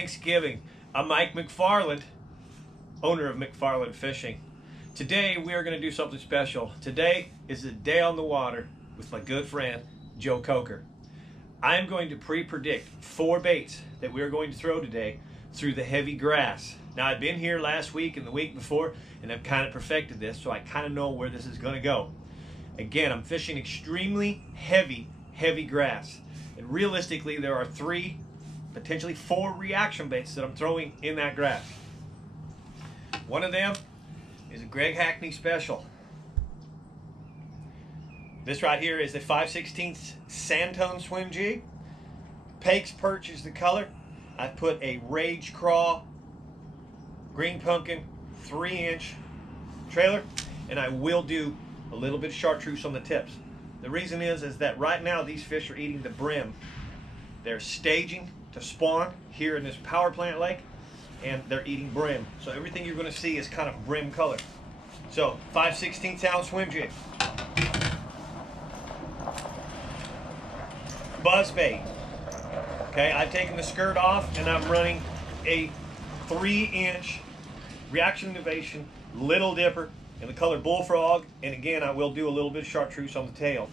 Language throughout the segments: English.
Thanksgiving. I'm Mike McFarland, owner of McFarland Fishing. Today we are going to do something special. Today is a day on the water with my good friend Joe Coker. I am going to pre-predict 4 baits that we are going to throw today through the heavy grass. Now I've been here last week and the week before and I've kind of perfected this, so I kind of know where this is going to go. Again, I'm fishing extremely heavy grass. And realistically there are 3, potentially 4 reaction baits that I'm throwing in that grass. One of them is a Greg Hackney special. This right here is a 5/16 sand-tone swim jig. Pake's Perch is the color. I put a Rage Craw green pumpkin 3-inch trailer, and I will do a little bit of chartreuse on the tips. The reason is that right now these fish are eating the brim. They're staging to spawn here in this power plant lake, and they're eating brim. So everything you're going to see is kind of brim color. So 5/16 ounce swim jig. BUZZBAIT. Okay, I've taken the skirt off and I'm running a 3-inch Reaction Innovation Little Dipper in the color Bullfrog, and again I will do a little bit of chartreuse on the tail.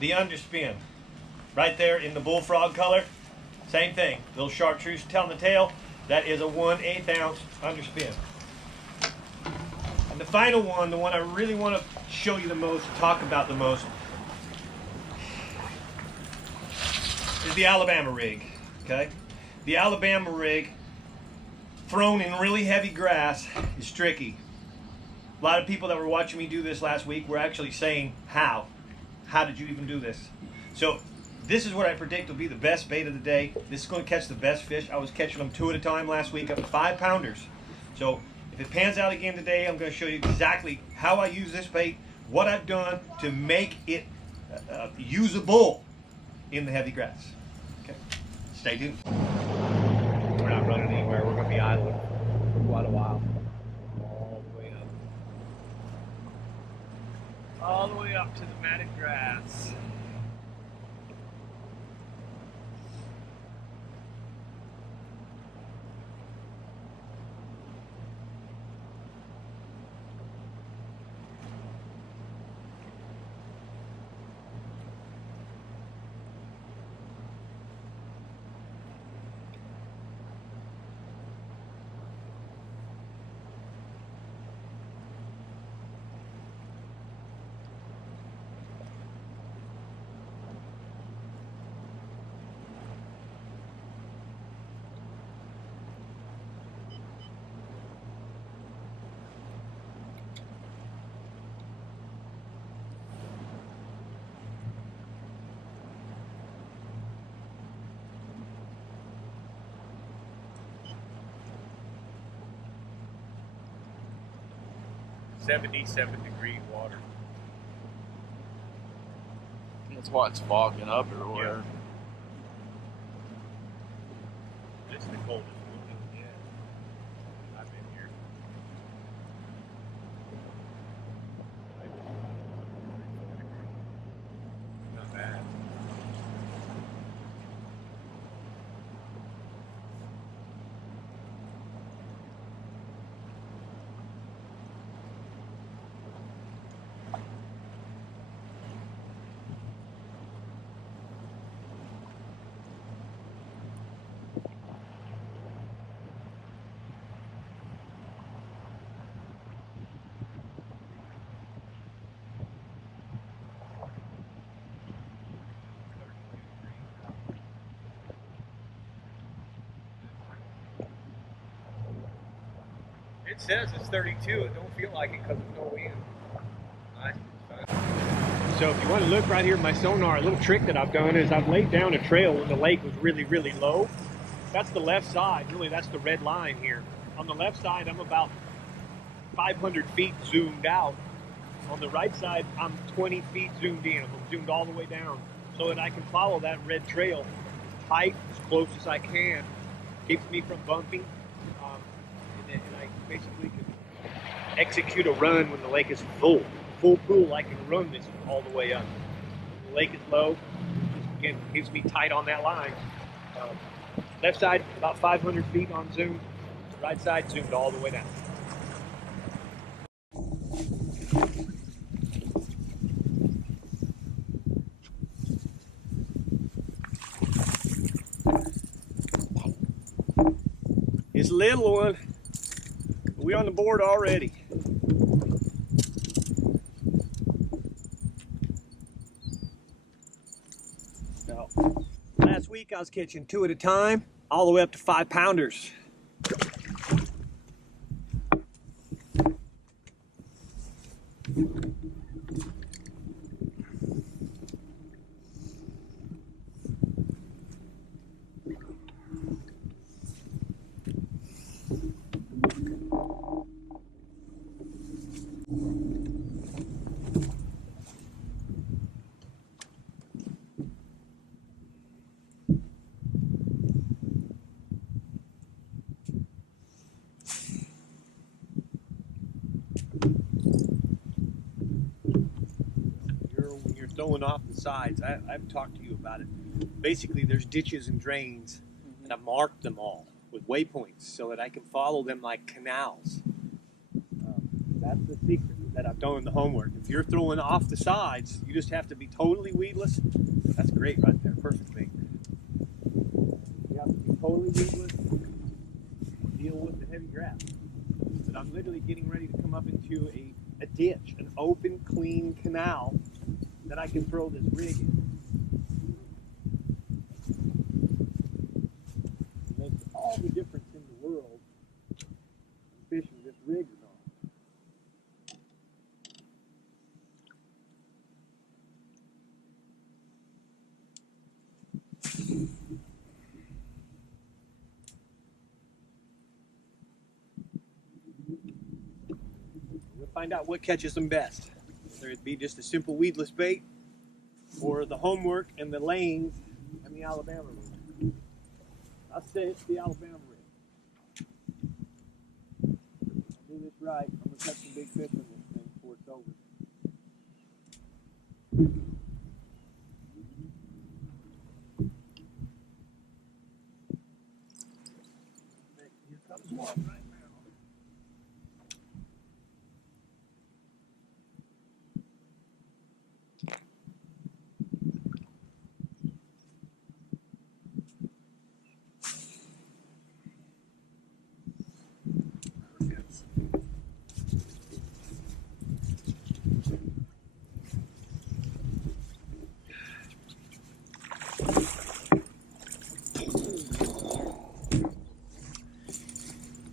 The Underspin, right there in the Bullfrog color, same thing, little chartreuse tail on the tail. That is a 1/8 ounce Underspin. And the final one, the one I really want to show you the most, talk about the most, is the Alabama rig. Okay, the Alabama rig thrown in really heavy grass is tricky. A lot of people that were watching me do this last week were actually saying, how did you even do this? So this is what I predict will be the best bait of the day. This is going to catch the best fish. I was catching them 2 at a time last week, up to 5-pounders. So if it pans out again today, I'm going to show you exactly how I use this bait, what I've done to make it usable in the heavy grass. Okay, stay tuned. We're not running anywhere. We're going to be idling for quite a while. All the way up to the matted grass. $77-degree water. That's why it's fogging up everywhere. Yeah. It's the coldest one yet. I've been here. Not bad. It says it's 32. It don't feel like it because there's no wind. Nice. So if you want to look right here at my sonar, a little trick that I've done is I've laid down a trail when the lake was really low. That's the left side. Really, that's the red line here. On the left side, I'm about 500 feet zoomed out. On the right side, I'm 20 feet zoomed in. I'm zoomed all the way down so that I can follow that red trail tight as close as I can. Keeps me from bumping. And I basically can execute a run when the lake is full pool. I can run this all the way up. the lake is low. Again, keeps me tight on that line. Left side, about 500 feet on zoom. Right side, zoomed all the way down. It's a little one, but we're on the board already. So, last week I was catching 2 at a time, all the way up to 5-pounders. When you're throwing off the sides, I've talked to you about it. Basically, there's ditches and drains, and I've marked them all with waypoints so that I can follow them like canals. That's the secret that I've done in the homework. If you're throwing off the sides, you just have to be totally weedless. That's great right there, perfect thing. You have to be totally weedless, deal with the heavy grass. But I'm literally getting ready to come up into a ditch, an open, clean canal that I can throw this rig in. It makes all the difference in the world fishing this rig or not. We'll find out what catches them best. Whether it be just a simple weedless bait, or the homework and the lanes and the Alabama rig. I'll say it's the Alabama rig. If I do this right, I'm going to catch some big fish on this thing before it's over. Here comes one right now.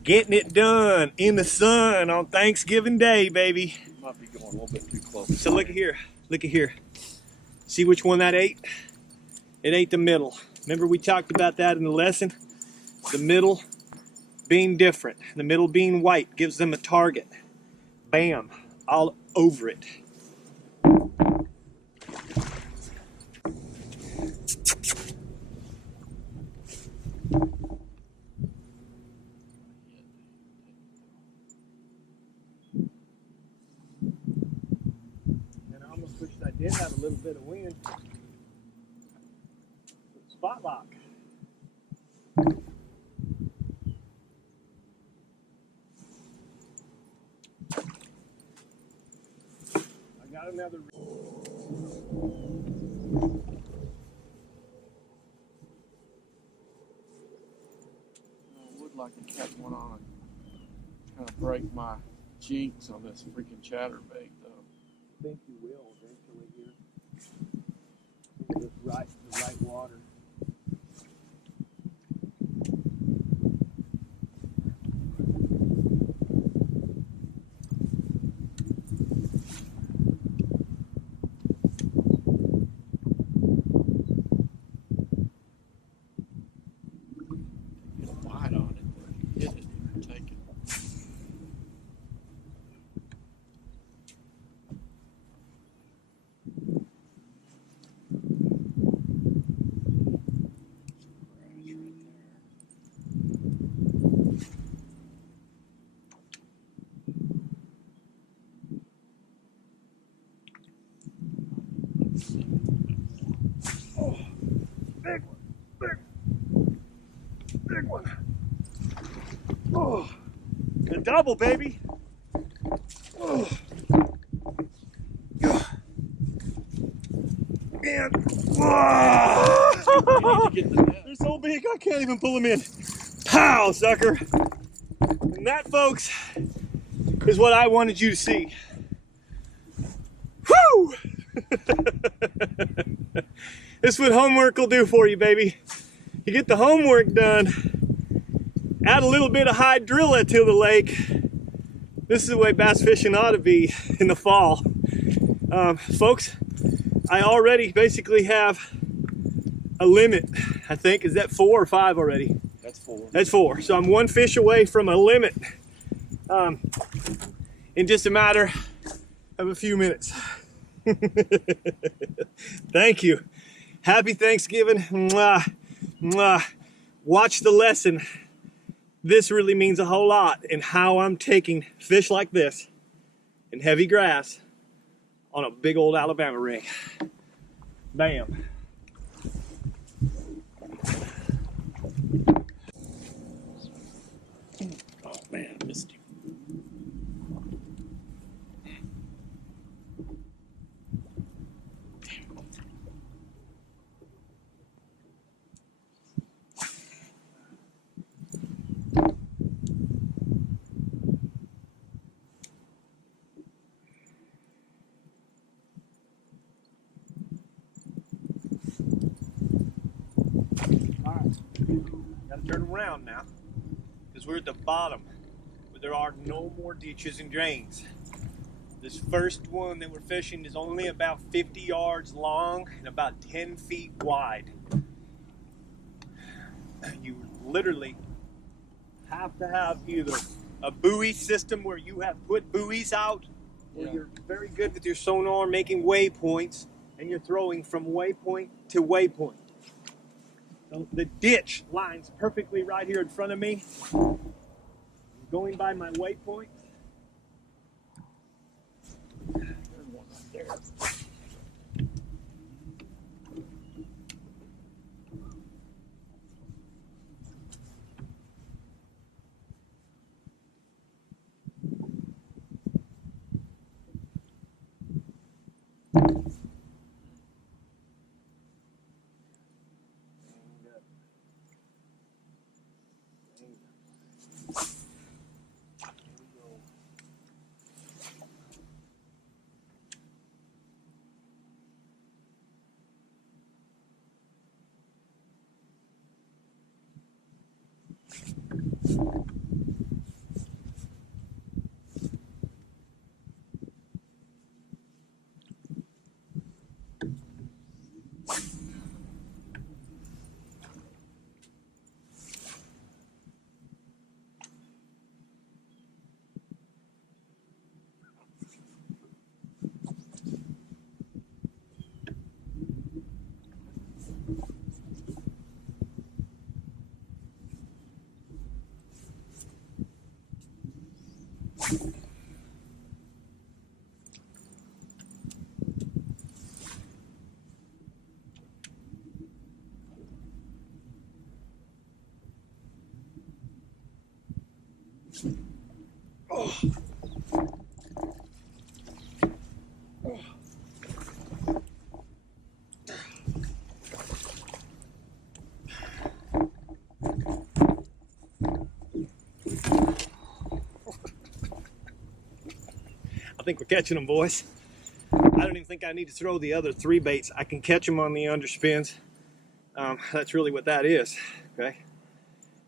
Getting it done in the sun on Thanksgiving Day, baby. Might be going a little bit too close. So look at here, look at here. See which one that ate? It ate the middle. Remember we talked about that in the lesson? The middle being different, the middle being white gives them a target. Bam, all over it. I did have a little bit of wind. Spot lock. I got another. I would like to catch one on and kind of break my jinx on this freaking chatterbait, though. I think you will eventually here. I think it's the right water. Get a bite on it, but hit it and take it. a double, baby. Oh. Man. They're so big, I can't even pull them in. Pow, sucker. And that, folks, is what I wanted you to see. Woo! This is what homework will do for you, baby. You get the homework done, add a little bit of hydrilla to the lake. This is the way bass fishing ought to be in the fall. Folks, I already basically have a limit, I think. Is that 4 or 5 already? That's 4. That's 4. So I'm 1 fish away from a limit in just a matter of a few minutes. Thank you. Happy Thanksgiving. Mwah, mwah. Watch the lesson. This really means a whole lot in how I'm taking fish like this in heavy grass on a big old Alabama rig. Bam. Oh man, I missed you. Gotta turn around now, because we're at the bottom where there are no more ditches and drains. This first one that we're fishing is only about 50 yards long and about 10 feet wide. You literally have to have either a buoy system where you have put buoys out, or you're very good with your sonar making waypoints and you're throwing from waypoint to waypoint. The ditch lines perfectly right here in front of me. I'm going by my waypoint. There's one right there. Oh. I think we're catching them, boys. I don't even think I need to throw the other 3 baits. I can catch them on the underspins. That's really what that is, okay?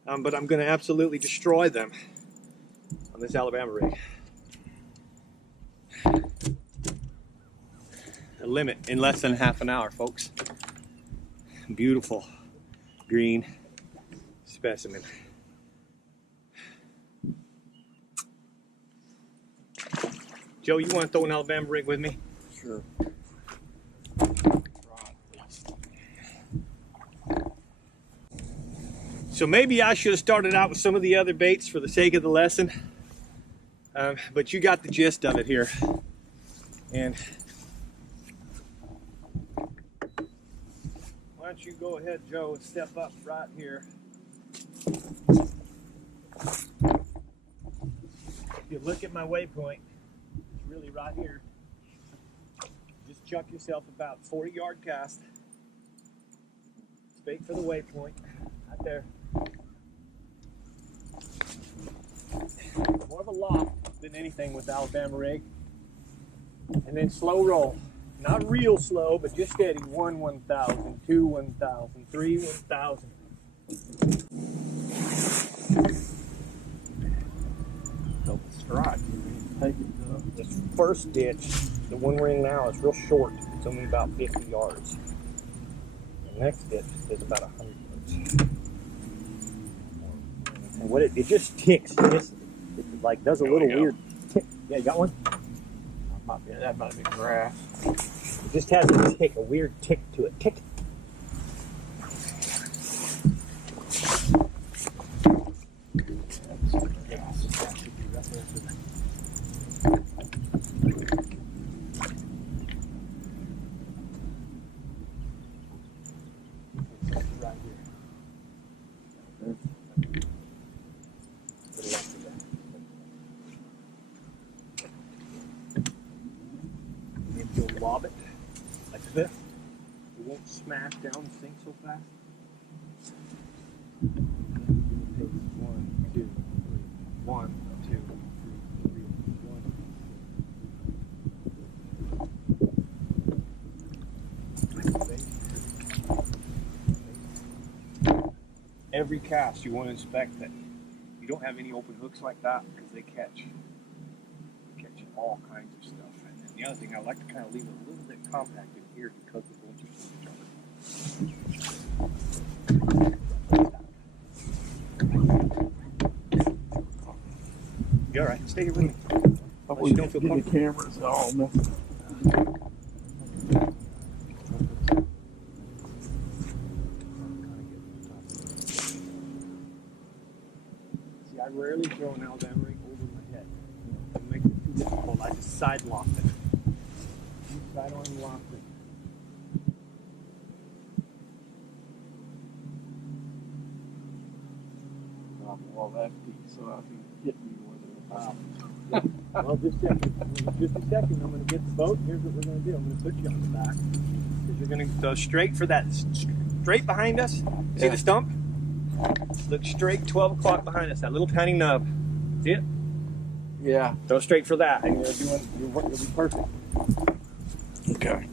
But I'm going to absolutely destroy them on this Alabama rig. A limit in less than half an hour, folks. Beautiful green specimen. Joe, you want to throw an Alabama rig with me? Sure. So maybe I should have started out with some of the other baits for the sake of the lesson, but you got the gist of it here. And why don't you go ahead, Joe, and step up right here. you look at my waypoint, it's really right here. Just chuck yourself about 40-yard cast. Straight for the waypoint, right there. More of a loft than anything with the Alabama rig. And then slow roll. Not real slow, but just steady. 1, 1,000, 2, 1,000, 3, 1,000. So strike. Take it to This first ditch, the one we're in now, is real short. It's only about 50 yards. The next ditch is about 100 yards. And what it just ticks. It like does a little weird tick. Yeah, you got one? that might be grass. It just has a tick, a weird tick to it. Tick. You'll lob it like this. It won't smash down and sink so fast. And then you will take 1, 2, 3, 1, 2, 3, 1. Every cast you want to inspect that you don't have any open hooks like that because they catch all kinds of stuff. And then the other thing, I like to kind of leave it a little bit compact in here because of the You all right? Stay here with me. Oh, you don't feel the cameras all messed up. See, I rarely throw an Alabama ring over my head. It makes it too difficult. I just side lock it. Side on lock it. I'm all lefty, so I can hit me more Well, just a second. I'm going to get the boat. Here's what we're going to do. I'm going to put you on the back. Because you're going to go straight for that. Straight behind us. See the stump? Look straight 12 o'clock behind us. That little tiny nub. See it? Yeah. Go straight for that. And you'll be perfect. Okay.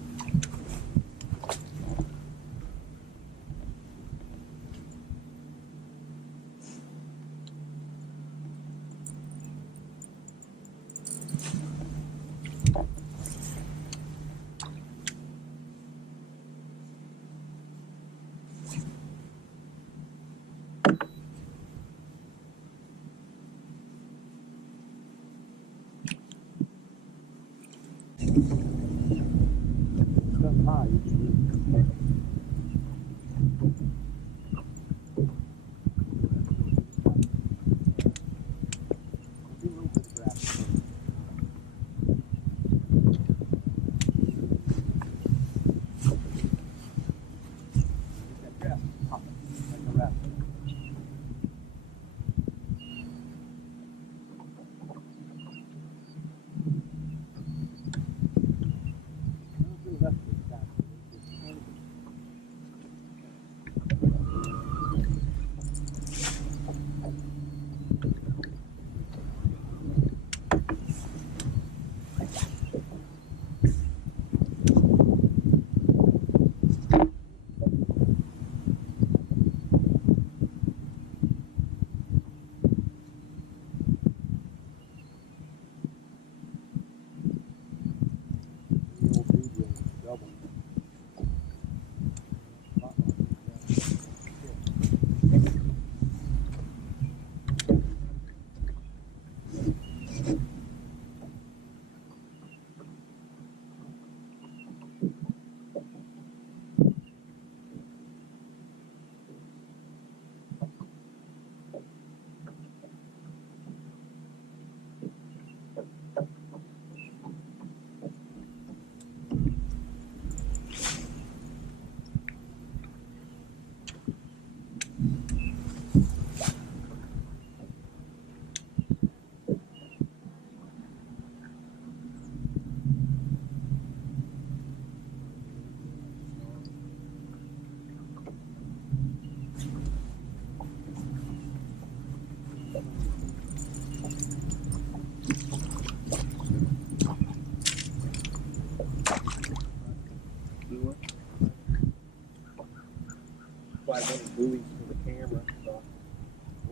buoys for the camera, so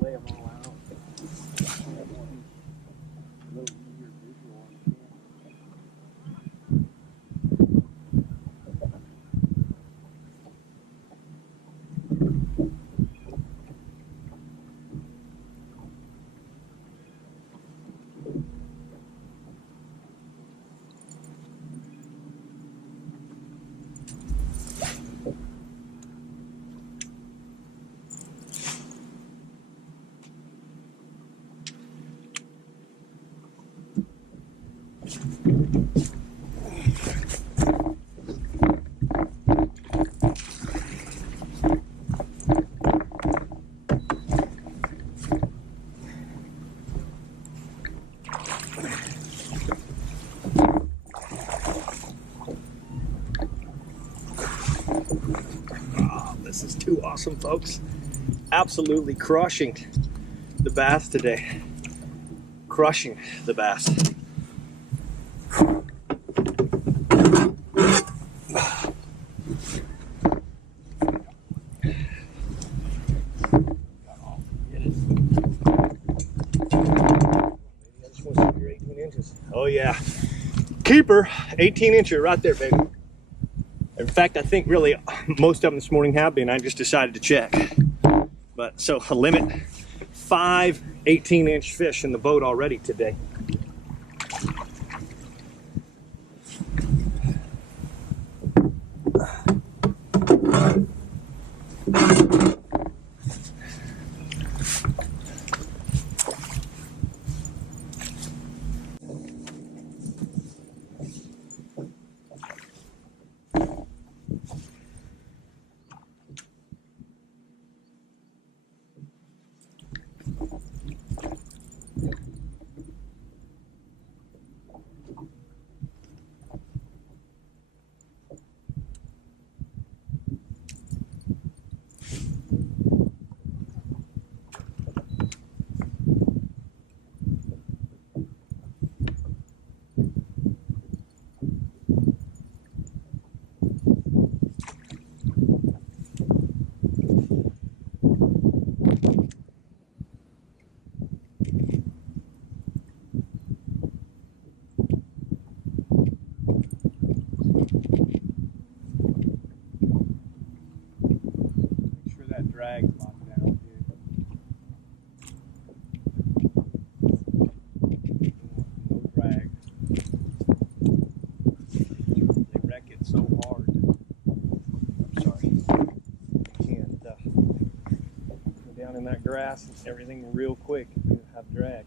I lay them all out. Have one a little easier visual on the camera. This is too awesome, folks. Absolutely crushing the bass today. Crushing the bass. Oh yeah. Keeper, 18 incher right there, baby. In fact, I think really most of them this morning have been. I just decided to check. But so a limit, 5 18-inch fish in the boat already today. Drag's locked down, dude. No drag. They wreck it so hard. I'm sorry. You can't go down in that grass and everything real quick if you have drag.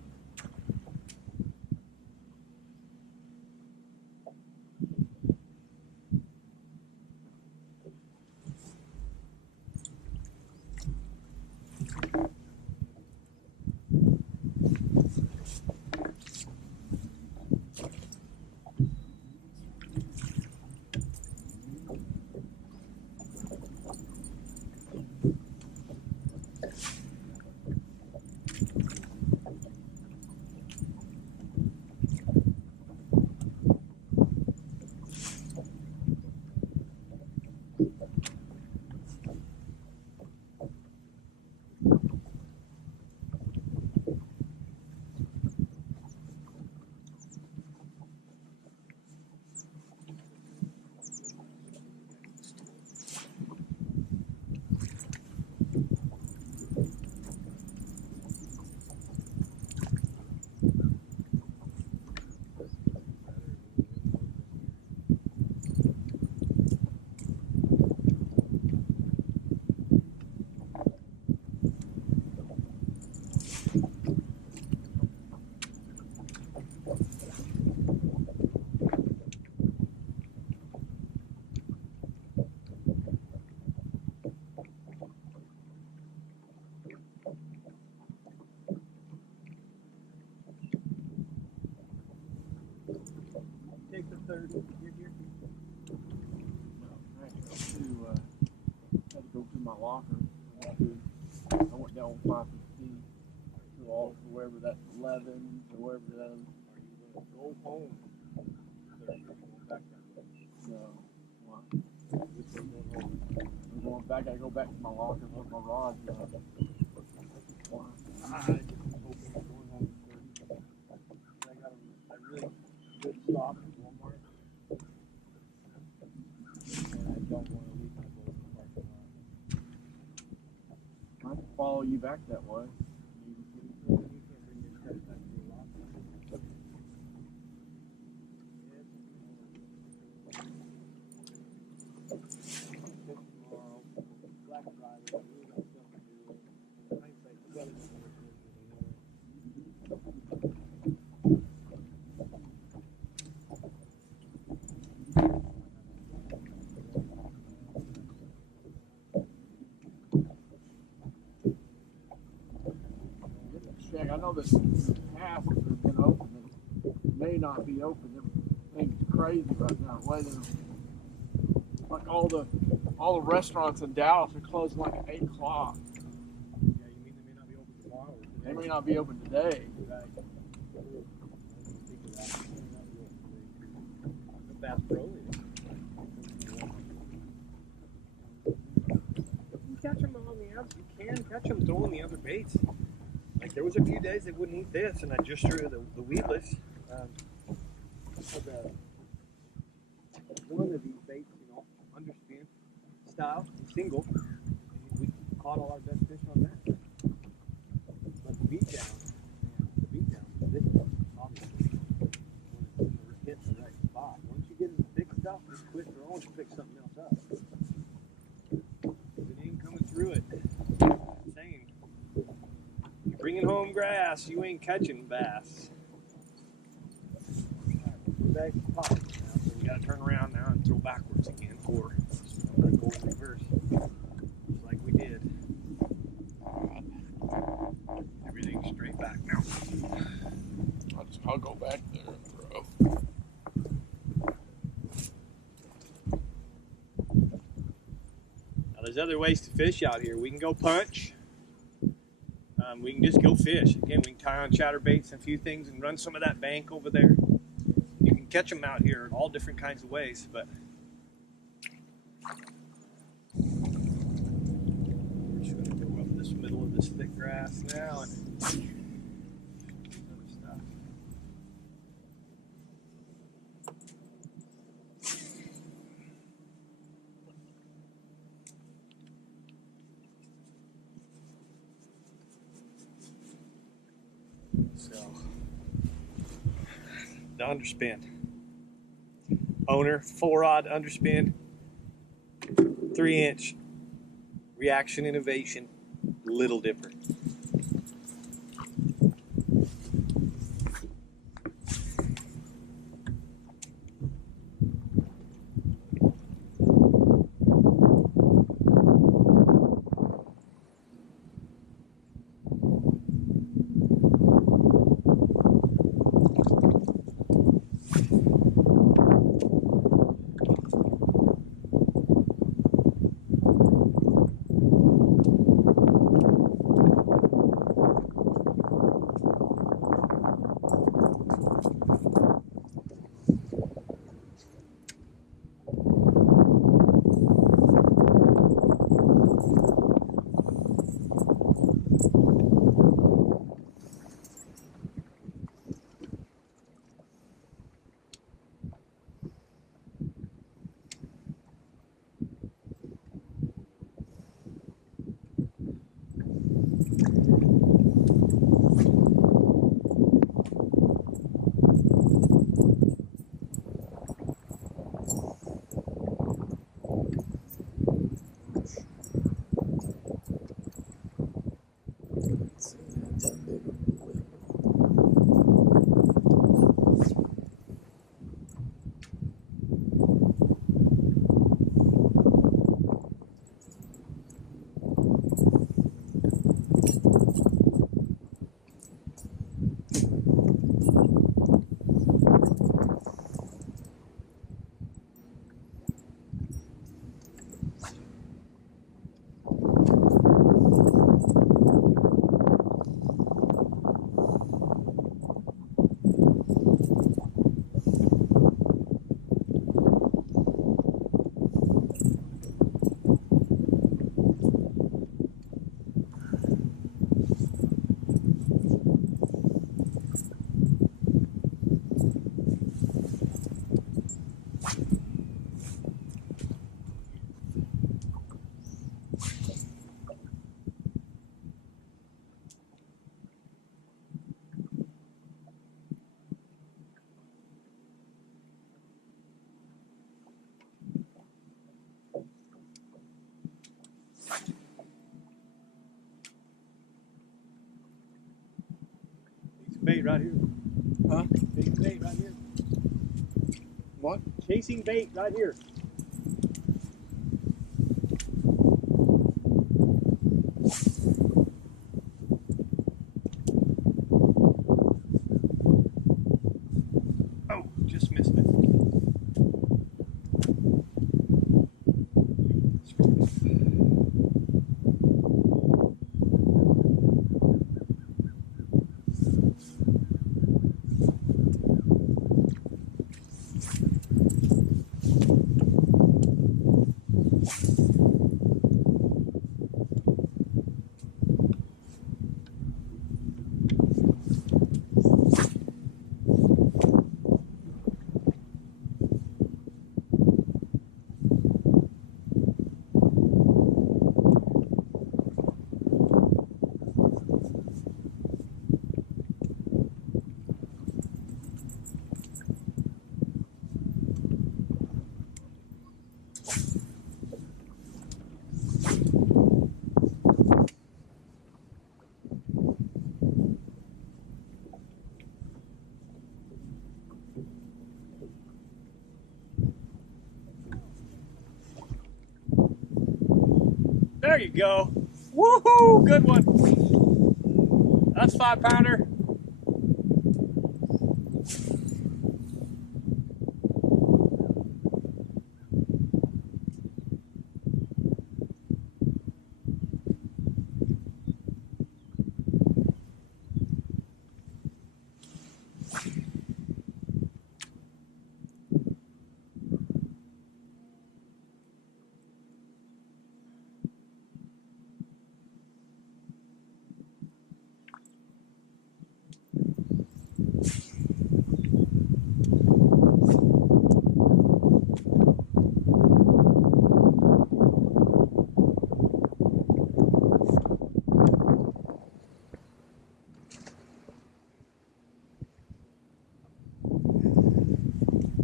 Take the third. You're here. No, I had to go to my locker. I went down 5:15 to all wherever that's 11 or wherever that is. Are you going to go home? Or are you going back down? No. Why? Which way are you going home? I'm going back. I gotta go back to my locker and put my rods up. I just was hoping going home at 30. I got a really good stop at Walmart. And I don't want to leave my boat in the parking lot. I can follow you back that way. You can't bring your stuff back to your locker. Tomorrow, Black Friday, I really got stuff to do. In hindsight, the weather doesn't look good anyway. Check. I know that paths have been open. It may not be open. Everything's crazy right now. Like all the restaurants in Dallas are closing like at 8 o'clock. Yeah, you mean they may not be open tomorrow or today? They may not be open today. Right. I didn't think of that. They may not be open today. The Bass Pro League. You catch them on the other. You can catch them throwing the other baits. Like there was a few days they wouldn't eat this, and I just threw the weedless. One of these baits, you know, underspin style, single, and we caught all our best fish on that. But the beat down, this is obviously when it's hitting the right spot. Once you get in the thick stuff, just quit throwing and pick something else up. If it ain't coming through it, I'm saying, you're bringing home grass, you ain't catching bass. We're back to pot now, so we gotta turn around now and throw backwards again, or I'm gonna go in reverse, just like we did. Everything's straight back now. I'll go back there and throw. Now there's other ways to fish out here. We can go punch. We can just go fish. Again, we can tie on chatterbaits and a few things and run some of that bank over there. You can catch them out here in all different kinds of ways, but we're just going to go up this middle of this thick grass now and other stuff. So, the underspin. Owner, 4-rod underspin, 3-inch reaction innovation, Little Dipper. bait right here. Huh? Chasing bait right here. What? Chasing bait right here. Oh, just missed it. There you go. Woohoo! Good one. That's 5-pounder.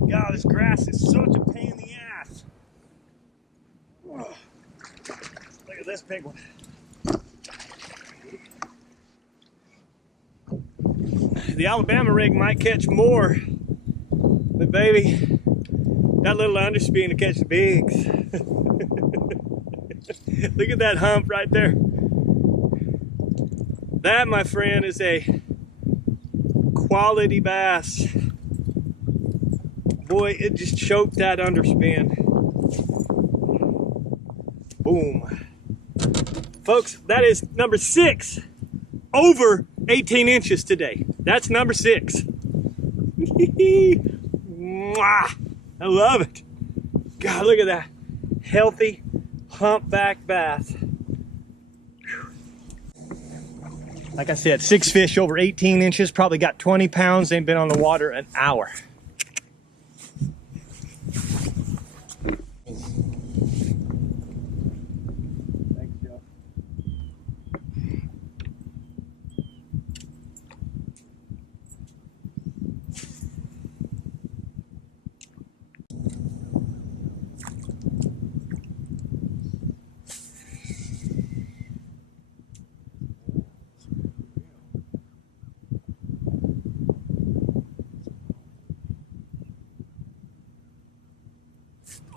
God, this grass is such a pain in the ass. Ugh. Look at this big one. The Alabama rig might catch more, but baby, that little underspin to catch the bigs. Look at that hump right there. That, my friend, is a quality bass. Boy, it just choked that underspin. Boom. Folks, that is number 6 over 18 inches today. That's number 6. Mwah! I love it. God, look at that. Healthy humpback bass. Like I said, 6 fish over 18 inches, probably got 20 pounds. They've been on the water an hour. Thanks, Joe.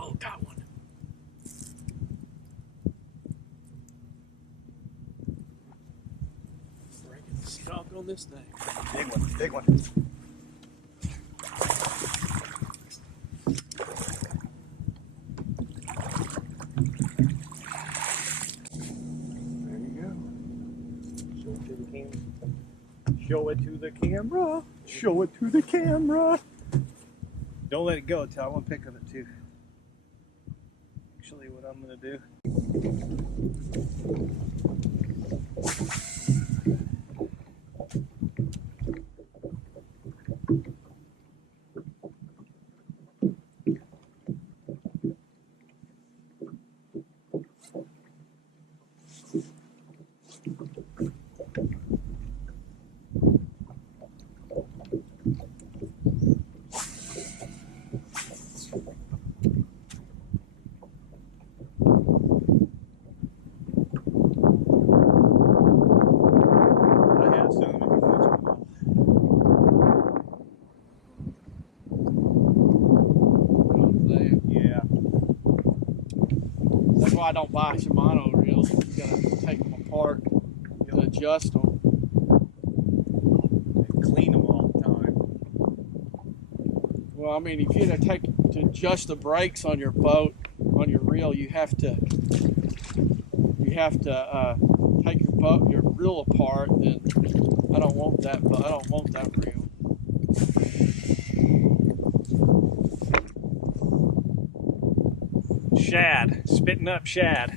Oh, got one. Breaking the stock on this thing. Big one, big one. There you go. Show it to the camera. Show it to the camera. Show it to the camera. Don't let it go, Tal. I want to pick of it too. Actually, what I'm going to do. I don't buy Shimano reels. You gotta take them apart and adjust them. And clean them all the time. Well, I mean, if you had to adjust the brakes on your boat, on your reel, you have to take your reel apart. And I don't want that, but I don't want that reel. Shad, spitting up shad.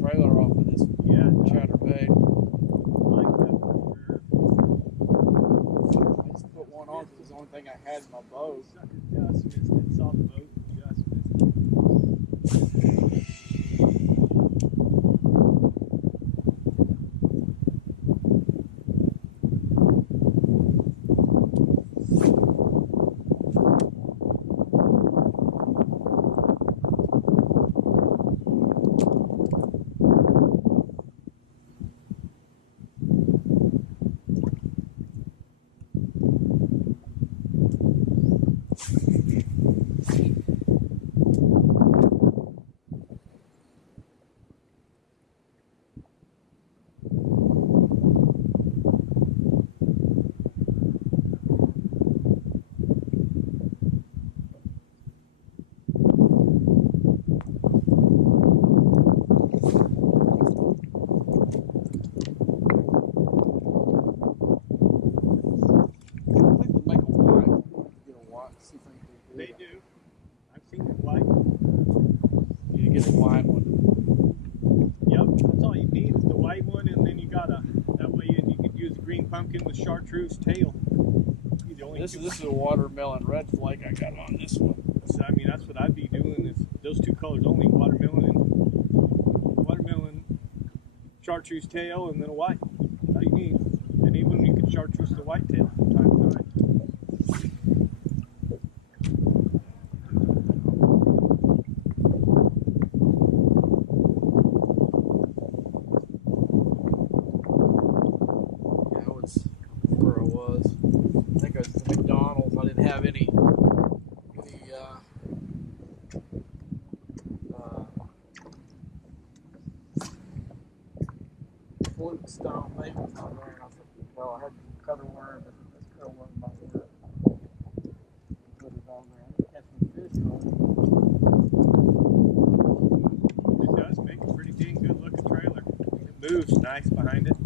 Trailer off of this chatterbait. Like that for sure. I just put one on because it's the only thing I had in my boat. Sucker just missed it. Saw the boat, just missed it. They do. I've seen the white. You get a white one. Yep, that's all you need is the white one, and then you got that way you could use the green pumpkin with chartreuse tail. This is a watermelon red flake I got on this one. So, I mean, that's what I'd be doing is those two colors only, watermelon, chartreuse tail, and then a white. That's all you need. And even you could chartreuse the white tail from time to time. Have any fluke stone maybe not there. Well, I had cutter worm, but this cutter worm might work. Put it on there. I'm catching fish on It does make a pretty dang good looking trailer. It moves nice behind it.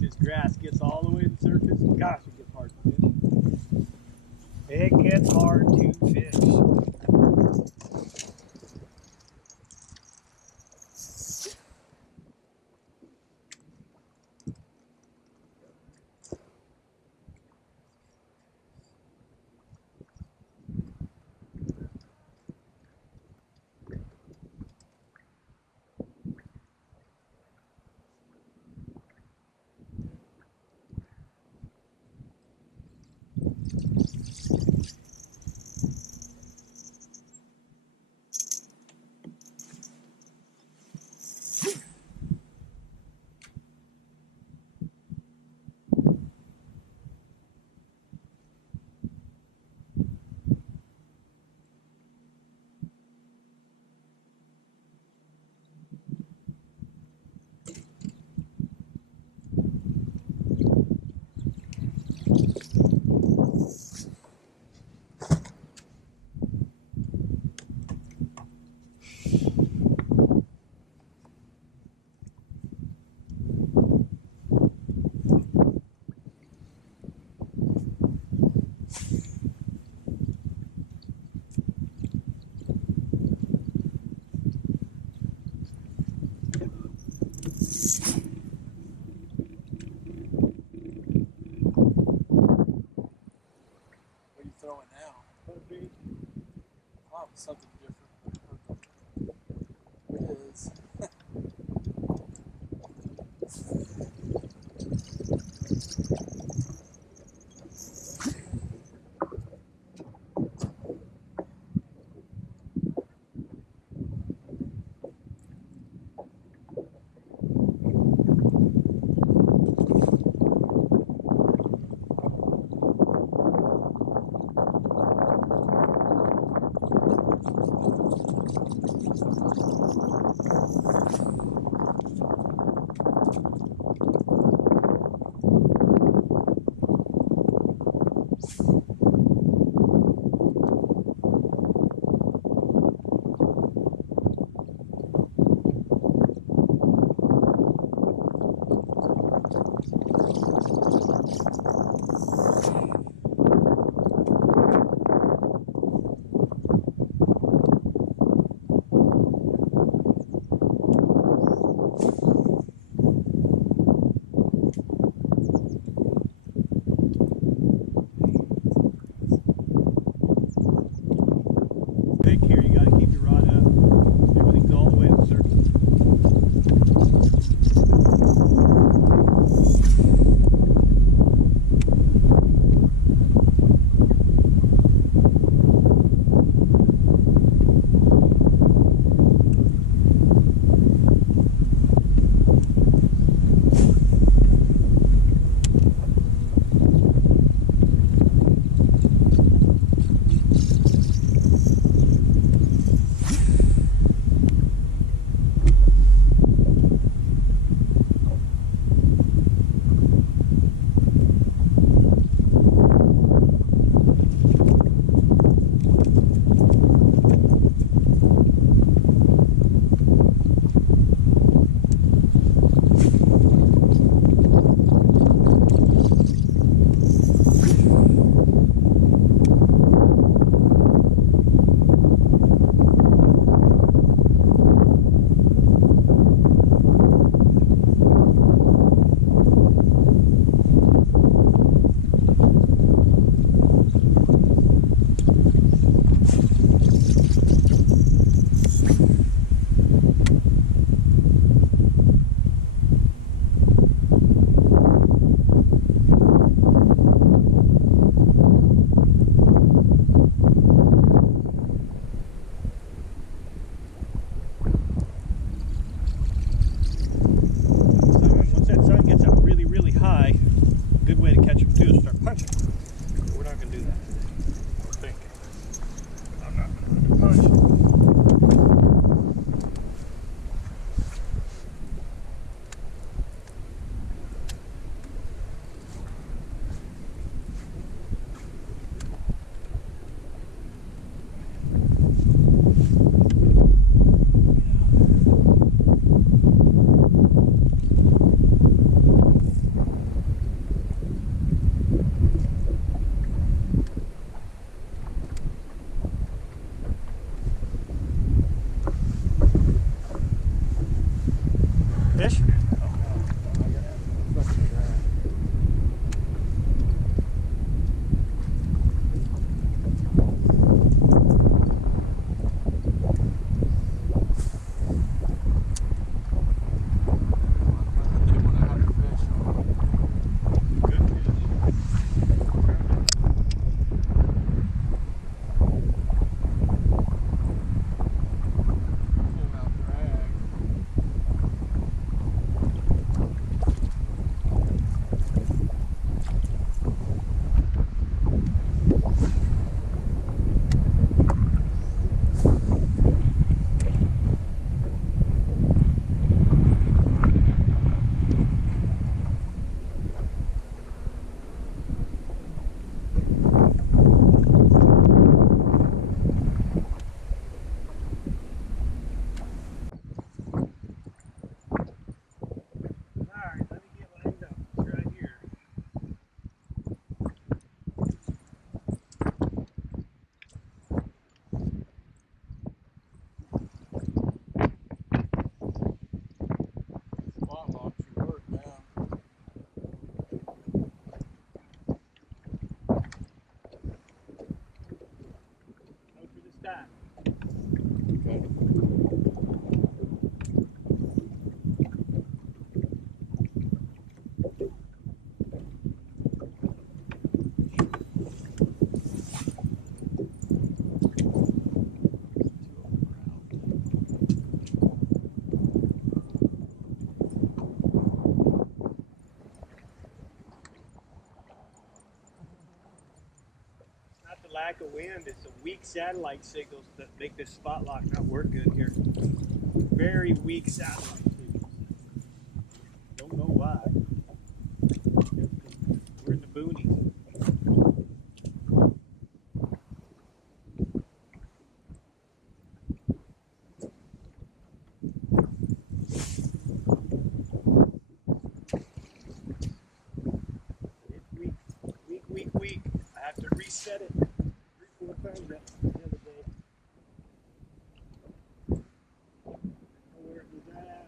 This grass gets all the way to the surface, gosh, it gets hard to fish. It gets hard to fish. something different. It is. Big here, you got to keep your rod up. Everything's all the way in the circle. lack of wind. It's a weak satellite signals that make this spot lock not work good here. Very weak satellite signals. Don't know why. We're in the boonies. It's weak. I have to reset it. 3-4 times that the other day. Where was that at?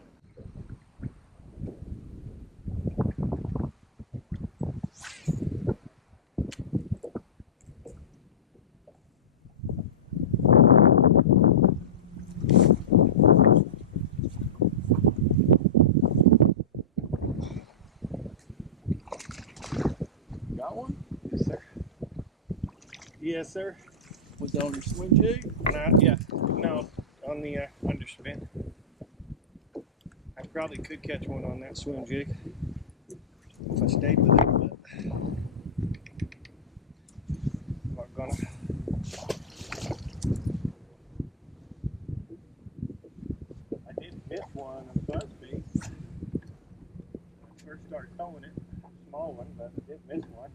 Got one? Yes, sir. Yes, sir. Was that on your swing jig? Yeah. No, on the underspin. I probably could catch one on that swim jig if I stayed with it, but I'm not gonna. I did miss one on BUZZBAIT. When I first started towing it, small one, but I did miss one.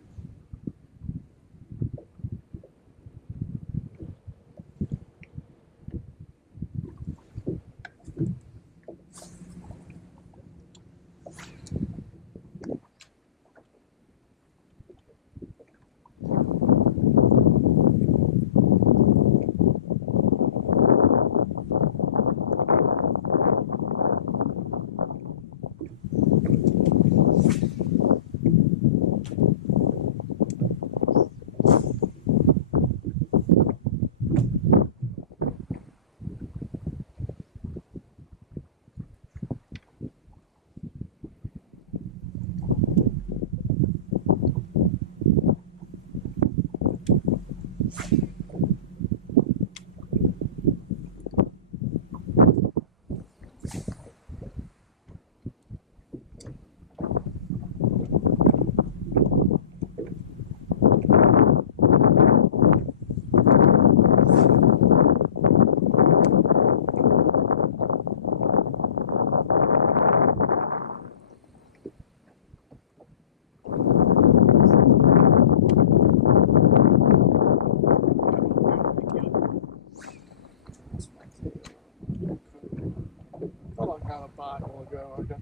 Thought I got a bite a while ago.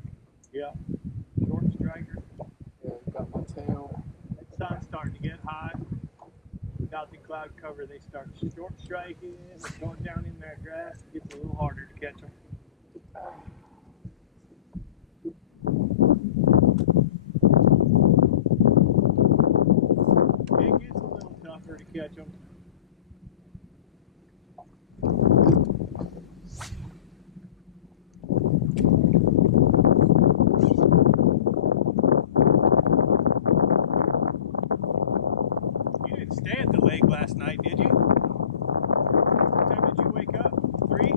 Yeah. Short striker. Yeah, got my tail. The sun's starting to get hot. Without the cloud cover, they start short striking and going down in that grass. It gets a little harder to catch them. It gets a little tougher to catch them. You didn't stay at the lake last night, did you? What time did you wake up? 3?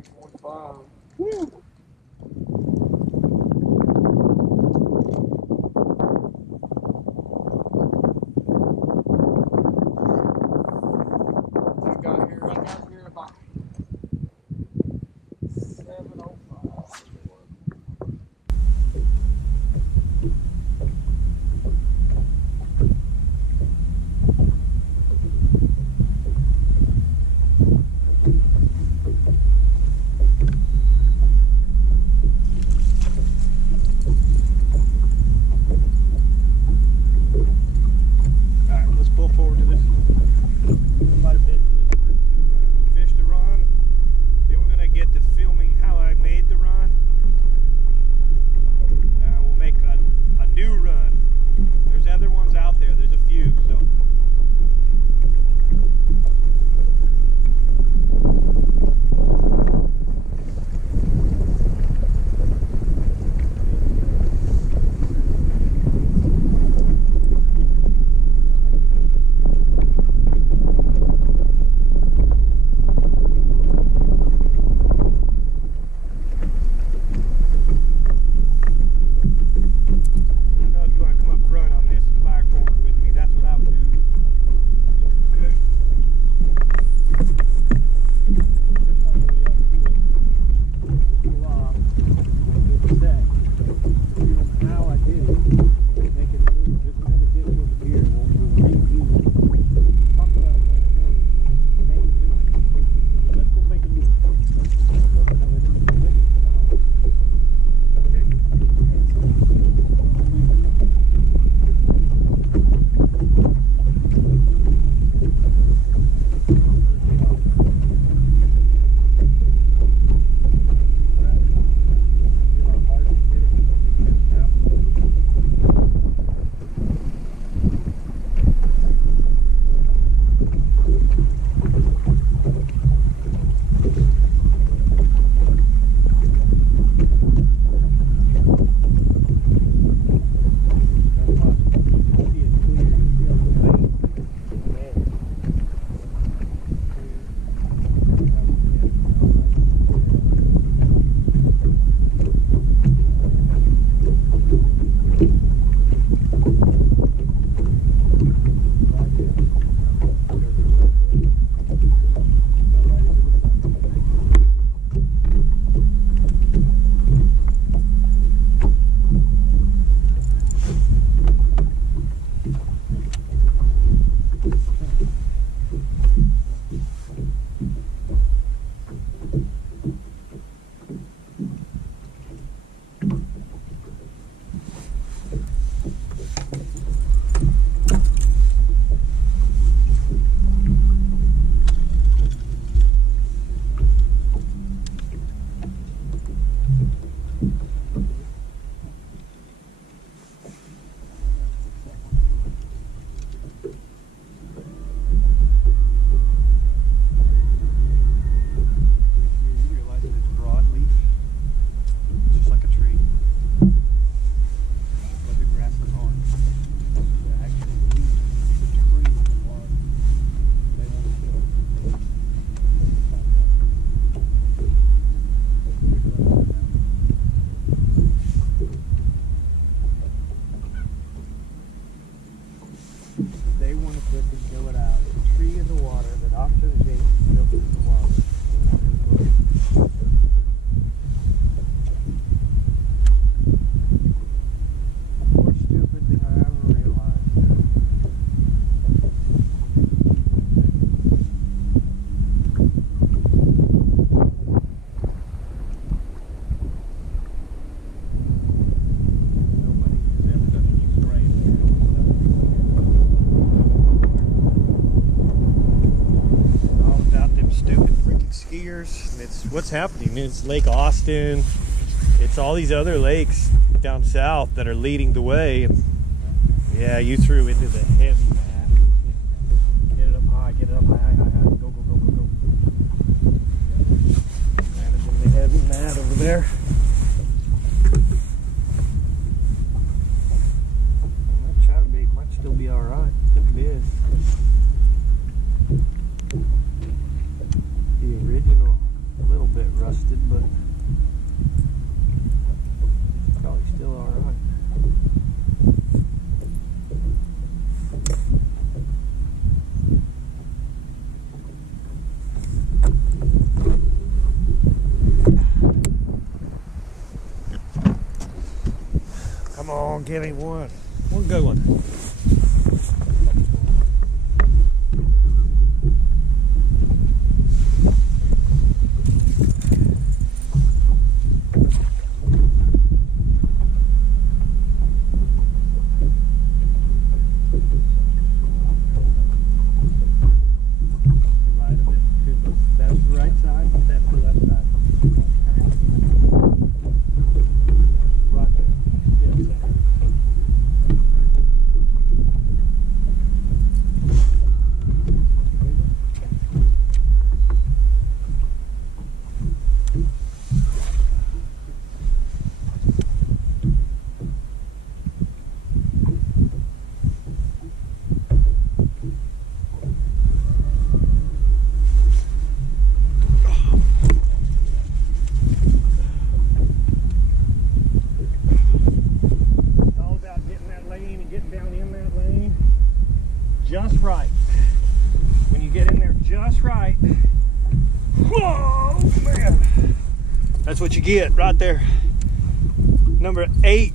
3:45. Woo! I got here about 7:05. waters. It's what's happening. It's Lake Austin. It's all these other lakes down south that are leading the way. And yeah, you threw into the heavy mat. Get it up high, get it up high, high, high, high. Go, go, go, go, go. Managing the heavy mat over there. That chatterbait might still be alright. I think it is. The original, a little bit rusted, but probably still alright. Come on, give me one. One good one. Just right. When you get in there just right. Whoa, man. That's what you get right there. Number 8.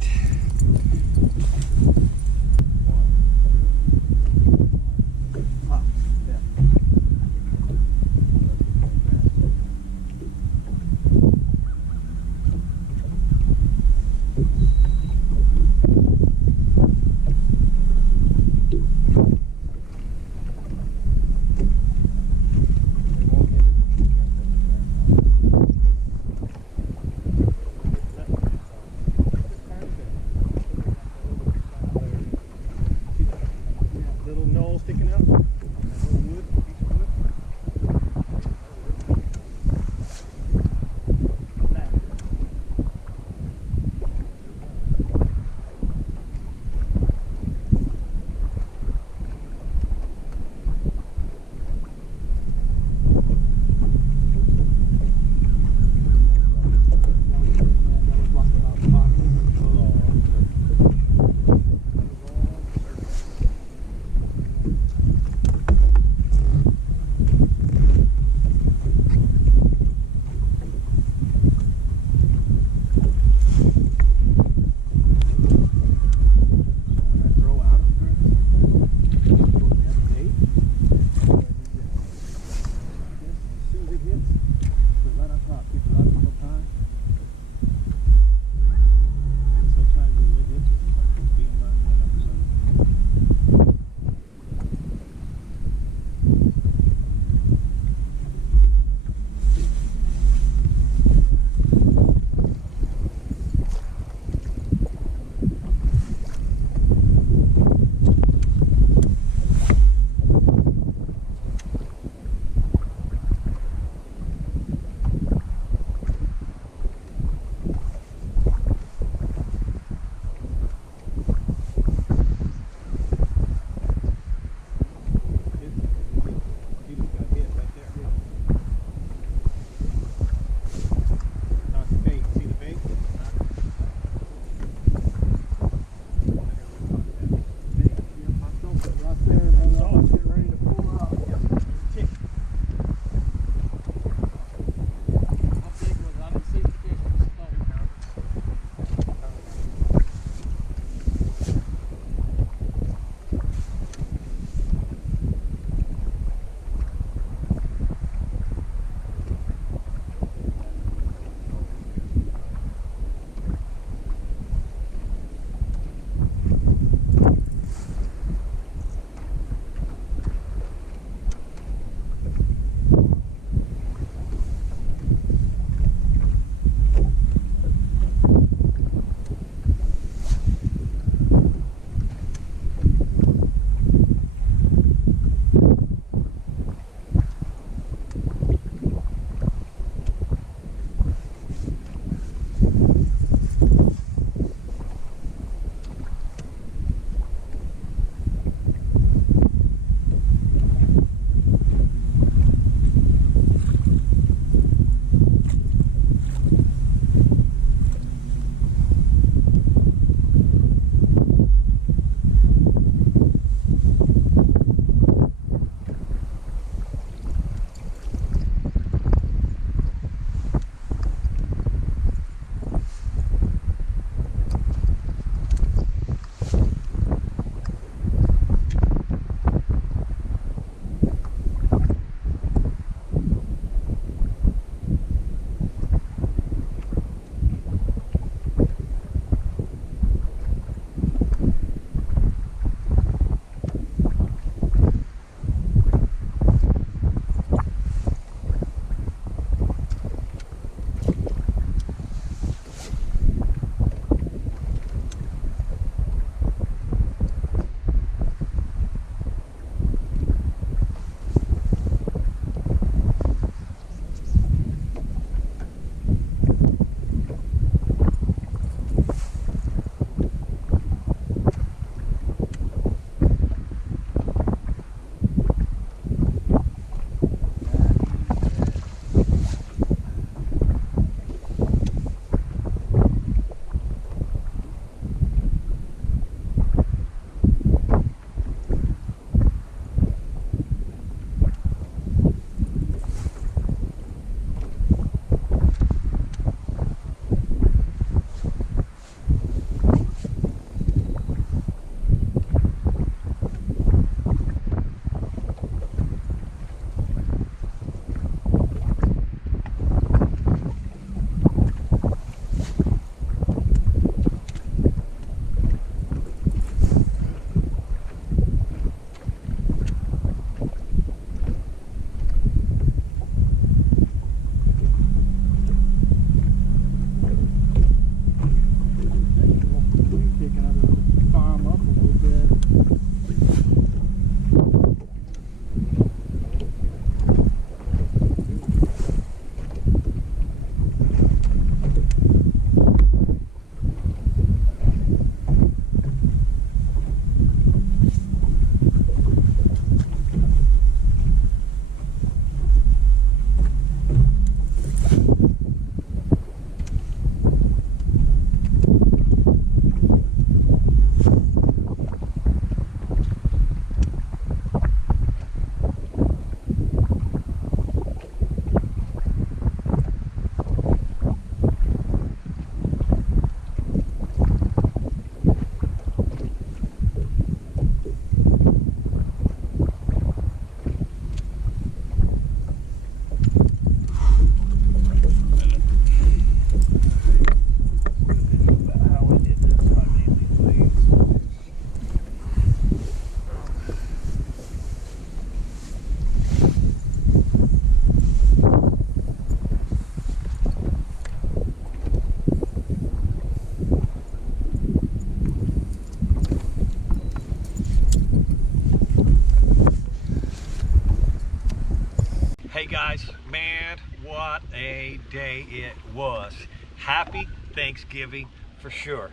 guys, man, what a day it was. Happy Thanksgiving for sure.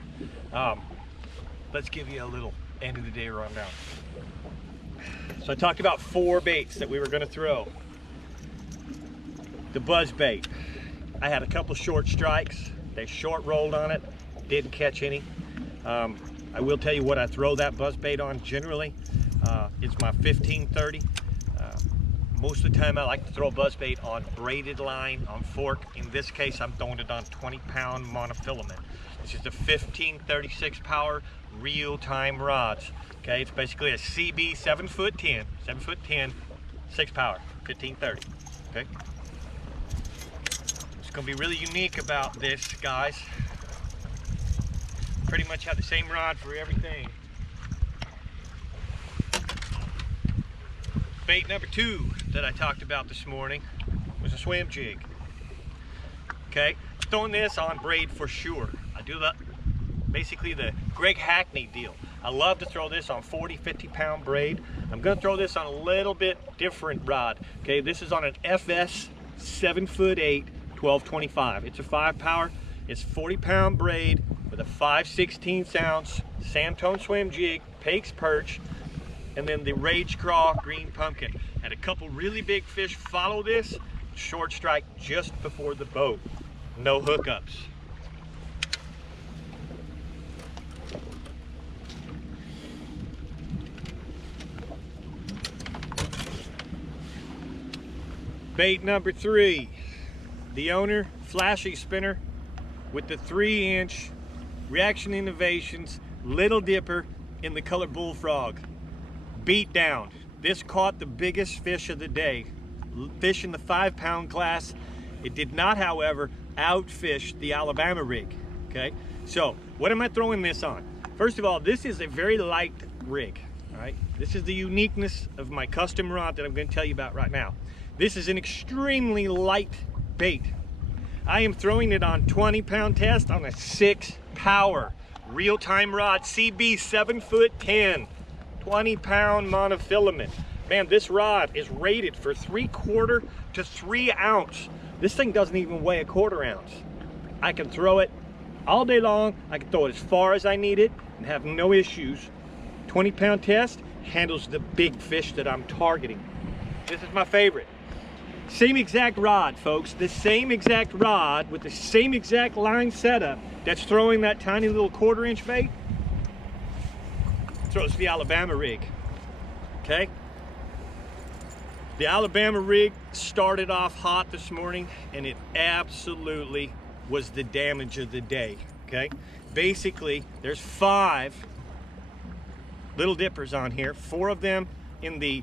Let's give you a little end of the day rundown. So I talked about 4 baits that we were going to throw. The BUZZBAIT. I had a couple short strikes. They short rolled on it, didn't catch any. I will tell you what I throw that BUZZBAIT on generally. It's my 1530. Most of the time I like to throw a BUZZBAIT on braided line, on fork. In this case, I'm throwing it on 20-pound monofilament. This is the 1536 power real-time rods. Okay, it's basically a CB 7'10", 6 power, 1530. Okay. What's going to be really unique about this, guys, pretty much have the same rod for everything. Bait number 2 that I talked about this morning was a swim jig. Okay, throwing this on braid for sure. I do that, basically the Greg Hackney deal. I love to throw this on 40, 50-pound braid. I'm going to throw this on a little bit different rod. Okay, this is on an FS 7'8", 1225. It's a 5 power. It's 40-pound braid with a 5/16 ounce Sandtone swim jig, Pake's perch, and then the Rage Craw green pumpkin. Had a couple really big fish follow this. Short strike just before the boat. No hookups. Bait number 3, the Owner Flashy Spinner with the 3-inch Reaction Innovations Little Dipper in the color Bullfrog. Beat down. This caught the biggest fish of the day, fish in the 5-pound class. It did not, however, outfish the Alabama rig. Okay, so what am I throwing this on? First of all, this is a very light rig. All right, this is the uniqueness of my custom rod that I'm going to tell you about right now. This is an extremely light bait. I am throwing it on 20-pound test on a 6 power real-time rod, CB 7'10", 20-pound monofilament. Man, this rod is rated for 3/4 to 3 ounce. This thing doesn't even weigh a 1/4 ounce. I can throw it all day long. I can throw it as far as I need it and have no issues. 20-pound test handles the big fish that I'm targeting. This is my favorite. Same exact rod, folks. The same exact rod with the same exact line setup that's throwing that tiny little 1/4 inch bait throws the Alabama rig. Okay? The Alabama rig started off hot this morning, and it absolutely was the damage of the day. Okay? Basically, there's 5 little dippers on here, 4 of them in the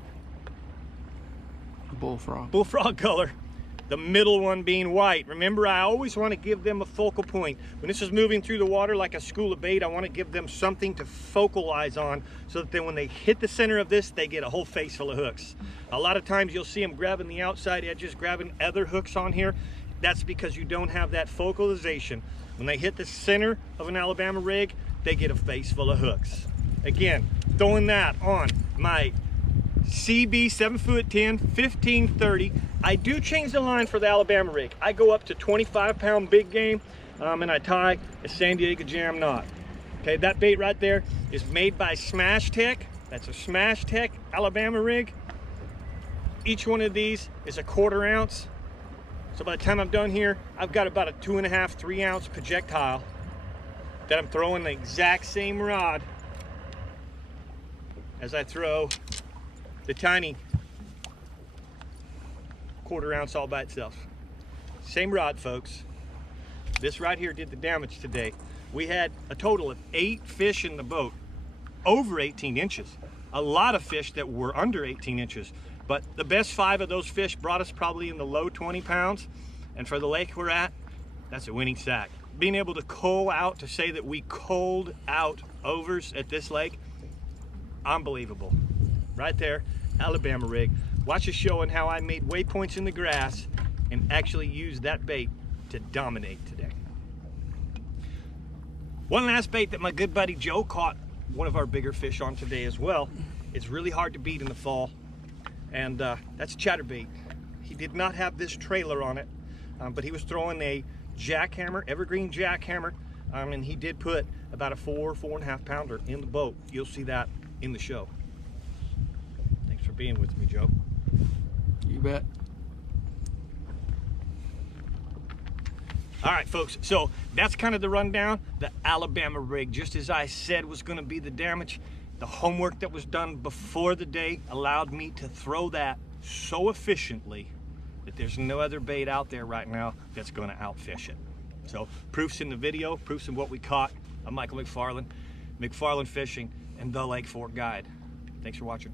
bullfrog color, the middle one being white. Remember, I always want to give them a focal point. When this is moving through the water like a school of bait, I want to give them something to focalize on so that then when they hit the center of this, they get a whole face full of hooks. A lot of times you'll see them grabbing the outside edges, grabbing other hooks on here. That's because you don't have that focalization. When they hit the center of an Alabama rig, they get a face full of hooks. Again, throwing that on my CB 7'10", 1530. I do change the line for the Alabama rig. I go up to 25-pound big game, and I tie a San Diego jam knot. Okay, that bait right there is made by Smash Tech. That's a Smash Tech Alabama rig. Each one of these is a 1/4 ounce. So by the time I'm done here, I've got about a 2.5, 3 ounce projectile that I'm throwing the exact same rod as I throw the tiny 1/4 ounce all by itself. Same rod, folks. This right here did the damage today. We had a total of 8 fish in the boat, over 18 inches. A lot of fish that were under 18 inches. But the best 5 of those fish brought us probably in the low 20 pounds. And for the lake we're at, that's a winning sack. Being able to cull out, to say that we culled out overs at this lake, unbelievable. Right there, Alabama rig. Watch us showing how I made waypoints in the grass and actually used that bait to dominate today. One last bait that my good buddy Joe caught one of our bigger fish on today as well. It's really hard to beat in the fall, and that's chatterbait. He did not have this trailer on it, but he was throwing a jackhammer, evergreen jackhammer, and he did put about a 4.5 pounder in the boat. You'll see that in the show. Thanks for being with me, Joe. You bet. All right, folks, so that's kind of the rundown. The Alabama rig, just as I said was going to be the damage. The homework that was done before the day allowed me to throw that so efficiently that there's no other bait out there right now that's going to outfish it. So proofs in the video, proofs in what we caught. I'm Michael McFarland, McFarland Fishing, and the Lake Fork Guide. Thanks for watching.